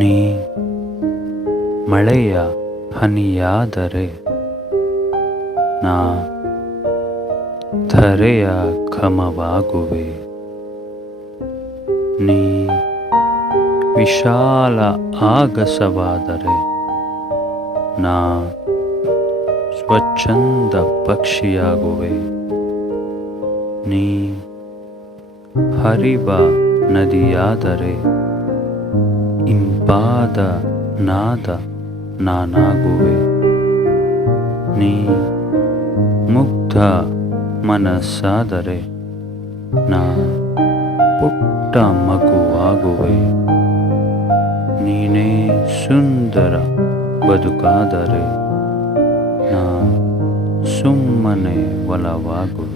ನೀ ಮಳೆಯ ಹನಿಯಾದರೆ ನಾ ಧರೆಯ ಘಮವಾಗುವೆ. ನೀ ವಿಶಾಲ ಆಗಸವಾದರೆ ನಾ ಸ್ವಚ್ಛಂದ ಪಕ್ಷಿಯಾಗುವೆ. ನೀ ಹರಿವ ನದಿಯಾದರೆ ಇಂಪಾದ ನಾದ ನಾನಾಗುವೆ. ನೀ ಮುಗ್ಧ ಮನಸ್ಸಾದರೆ ನಾ ಪುಟ್ಟ ಮಗುವಾಗುವೆ. ನೀನೇ ಸುಂದರ ಬದುಕಾದರೆ ನಾ ಸುಮ್ಮನೆ ಒಲವಾಗುವೆ.